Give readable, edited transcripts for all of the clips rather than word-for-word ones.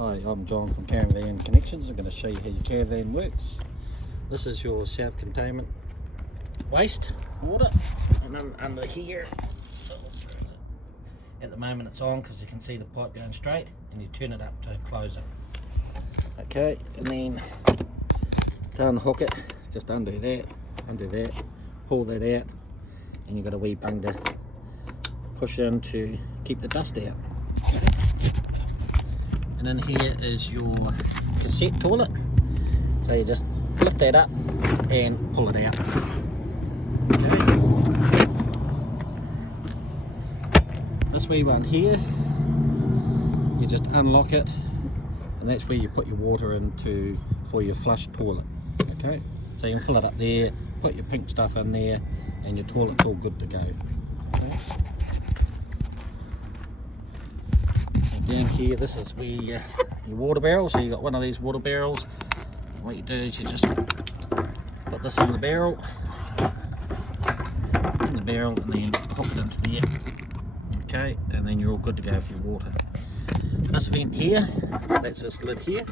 Hi, I'm John from Caravan Connections. I'm going to show you how your caravan works. This is your self-containment waste water, and then under here, at the moment it's on because you can see the pipe going straight, and you turn it up to close it. Okay, and then to unhook it, just undo that, pull that out, and you've got a wee bung to push in to keep the dust out. Okay. And in here is your cassette toilet, so you just lift that up and pull it out. Okay. This wee one here, you just unlock it, and that's where you put your water into for your flush toilet. Okay, so you can fill it up there, put your pink stuff in there, and your toilet's all good to go. Okay. Down here, this is where your water barrel, so you've got one of these water barrels. What you do is you just put this in the barrel, and then pop it into there. Okay, and then you're all good to go for your water. This vent here, that's this lid here,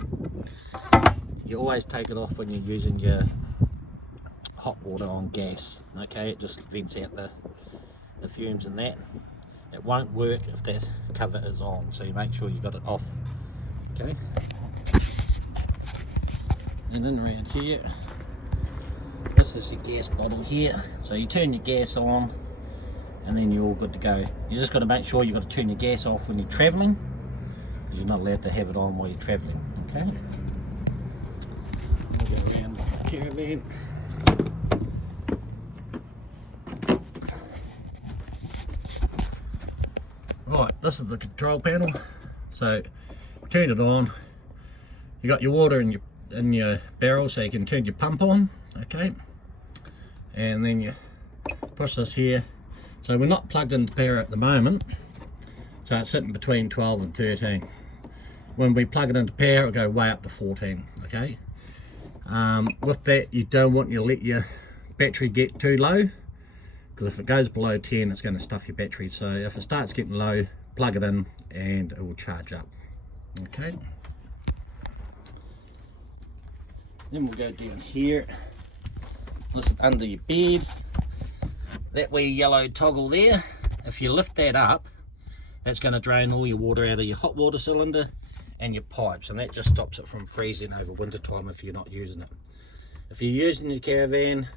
you always take it off when you're using your hot water on gas. Okay, it just vents out the fumes and that. It won't work if that cover is on, so you make sure you got it off. Okay. And then around here, this is your gas bottle here. So you turn your gas on, and then you're all good to go. You just got to make sure you got to turn your gas off when you're travelling, because you're not allowed to have it on while you're travelling. Okay. We'll go around the caravan. Right, this is the control panel. So turn it on. You got your water in your barrel, so you can turn your pump on. Okay, and then you push this here. So we're not plugged into power at the moment, so it's sitting between 12 and 13. When we plug it into power, it'll go way up to 14. Okay, with that, you don't want to let your battery get too low, because if it goes below 10, it's going to stuff your battery. So if it starts getting low, plug it in and it will charge up. Okay, then we'll go down here. This is under your bed, that wee yellow toggle there. If you lift that up, that's going to drain all your water out of your hot water cylinder and your pipes, and that just stops it from freezing over winter time if you're not using it. If you're using your caravan,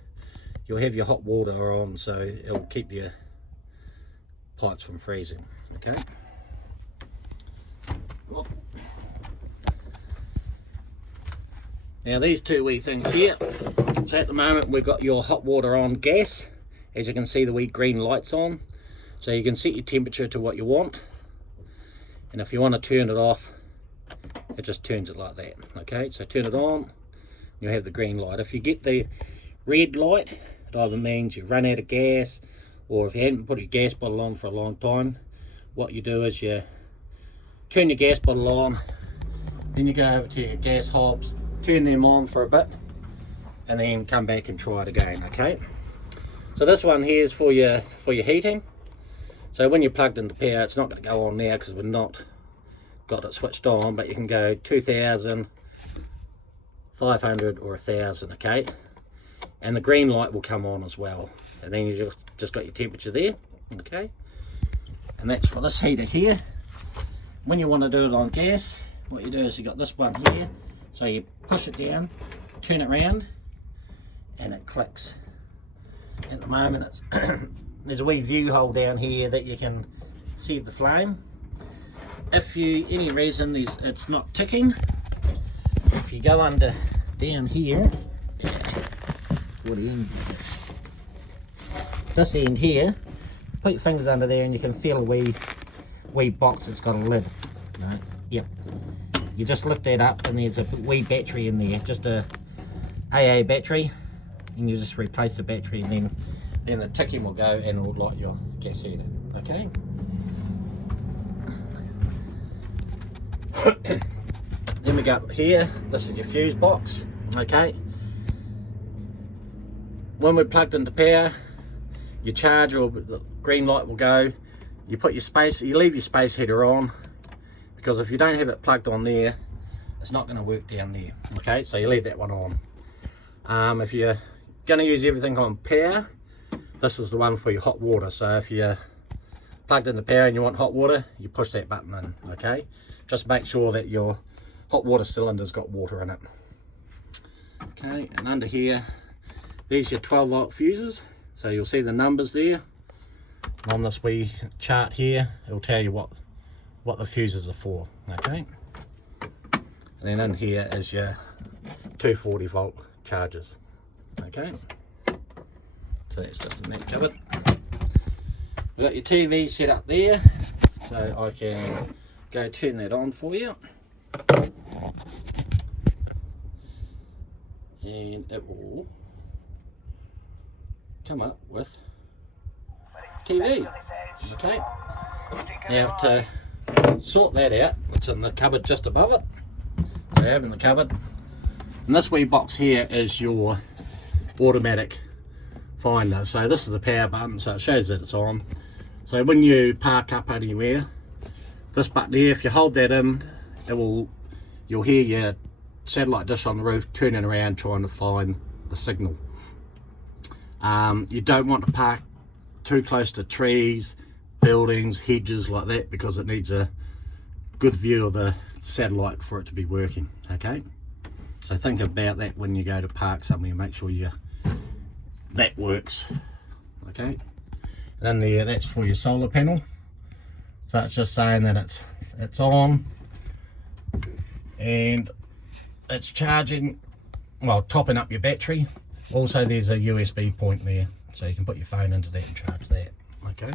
you'll have your hot water on, so it'll keep your pipes from freezing. Okay. Now these two wee things here, so at the moment we've got your hot water on gas. As you can see, the wee green lights on, so you can set your temperature to what you want, and if you want to turn it off, it just turns it like that. Okay, so turn it on, you'll have the green light. If you get the red light, it either means you run out of gas, or if you haven't put your gas bottle on for a long time, what you do is you turn your gas bottle on, then you go over to your gas hobs, turn them on for a bit, and then come back and try it again. Okay, so this one here is for your heating. So when you're plugged into power, it's not going to go on now because we've not got it switched on, but you can go 2,000, 500 or 1,000. Okay, and the green light will come on as well, and then you just got your temperature there. Okay, and that's for this heater here. When you want to do it on gas, what you do is you got this one here, so you push it down, turn it around, and it clicks. At the moment it's there's a wee view hole down here that you can see the flame. If you any reason it's not ticking, if you go under down here, what end is it? This end here, put your fingers under there and you can feel a wee box that's got a lid. Right? Yep. You just lift that up and there's a wee battery in there, just a AA battery, and you just replace the battery, and then the ticking will go and it will light your gas heater. Okay. Then we go up here. This is your fuse box. Okay. When we're plugged into power, your charger or the green light will go. You put your space, you leave your space heater on, because if you don't have it plugged on there, it's not going to work down there. Okay, so you leave that one on. If you're going to use everything on power, this is the one for your hot water. So if you're plugged into power and you want hot water, you push that button in. Okay, just make sure that your hot water cylinder's got water in it. Okay, and under here, these are your 12 volt fuses. So you'll see the numbers there. On this wee chart here, it'll tell you what the fuses are for. Okay, and then in here is your 240 volt chargers. Okay, so that's just in that cupboard. We've got your TV set up there, so I can go turn that on for you, and it will come up with TV. Okay, now to sort that out, it's in the cupboard just above it. So I have in the cupboard, and this wee box here is your automatic finder. So this is the power button, so it shows that it's on. So when you park up anywhere, this button here, if you hold that in, you'll hear your satellite dish on the roof turning around trying to find the signal. You don't want to park too close to trees, buildings, hedges like that, because it needs a good view of the satellite for it to be working. Okay, so think about that when you go to park somewhere and make sure that works. Okay, and in there, that's for your solar panel. So it's just saying that it's on and it's charging, well, topping up your battery. Also there's a USB point there, so you can put your phone into that and charge that. Okay,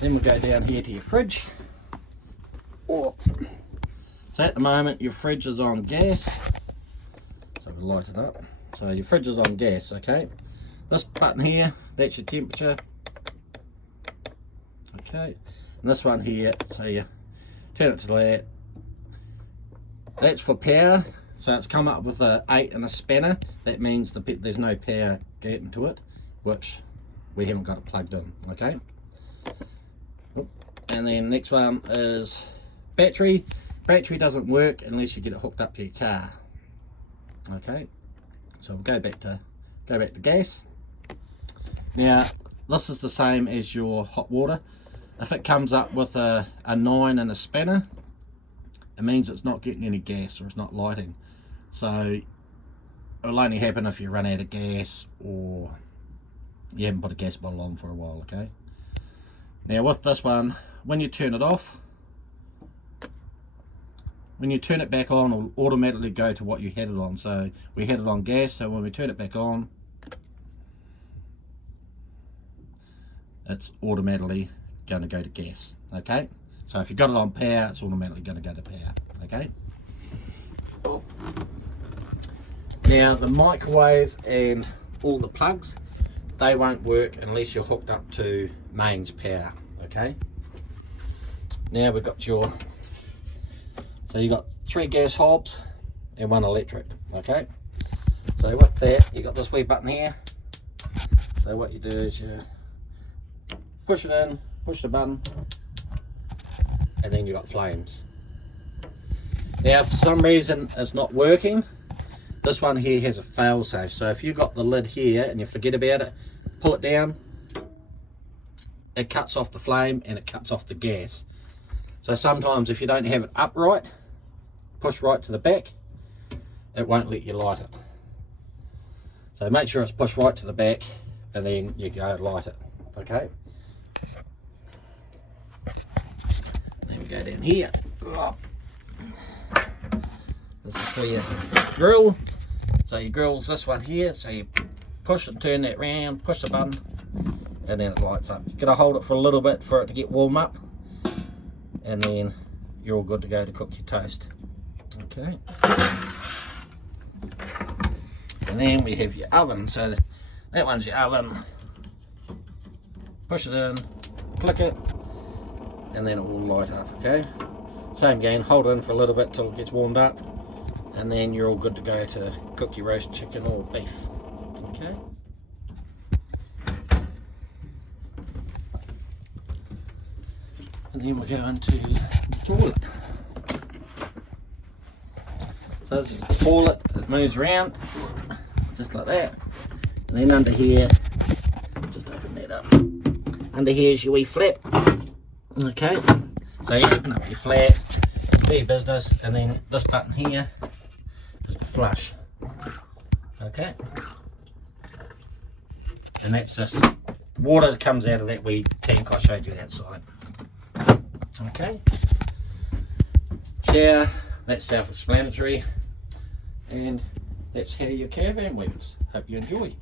then we'll go down here to your fridge. So at the moment your fridge is on gas, so we'll light it up. So your fridge is on gas. Okay, this button here, that's your temperature. Okay, and this one here, so you turn it to that. That's for power. So it's come up with a 8 and a spanner. That means there's no power getting to it, which we haven't got it plugged in. Okay, and then next one is battery. Battery doesn't work unless you get it hooked up to your car. Okay, so we'll go back to gas. Now this is the same as your hot water. If it comes up with a 9 and a spanner, it means it's not getting any gas or it's not lighting. So it'll only happen if you run out of gas or you haven't put a gas bottle on for a while. Okay, now with this one, when you turn it off, when you turn it back on, it'll automatically go to what you had it on. So we had it on gas, so when we turn it back on, it's automatically going to go to gas. Okay, so if you've got it on power, it's automatically going to go to power. Okay, now the microwave and all the plugs, they won't work unless you're hooked up to mains power. Okay, now we've got so you got 3 gas hobs and 1 electric. Okay, so with that, you got this wee button here. So what you do is you push it in, push the button, and then you got flames. Now if for some reason it's not working, this one here has a fail safe. So if you got the lid here and you forget about it, pull it down, it cuts off the flame and it cuts off the gas. So sometimes if you don't have it upright, push right to the back, it won't let you light it. So make sure it's pushed right to the back and then you go light it. Okay, then we go down here. This is for your grill. So your grill's this one here, so you push and turn that round, push the button, and then it lights up. You've got to hold it for a little bit for it to get warm up, and then you're all good to go to cook your toast. Okay, and then we have your oven. So that one's your oven. Push it in, click it, and then it will light up. Okay, same again, hold it in for a little bit till it gets warmed up, and then you're all good to go to cook your roast chicken or beef. Okay, And then we'll go into the toilet. So this is the toilet, it moves around, just like that. And then under here, just open that up. Under here is your wee flap. Okay, so you open up your flap, do your business, and then this button here is the flush. Okay, and that's just water that comes out of that wee tank I showed you outside. Okay, shower, that's self-explanatory, and that's how your caravan works. Hope you enjoy.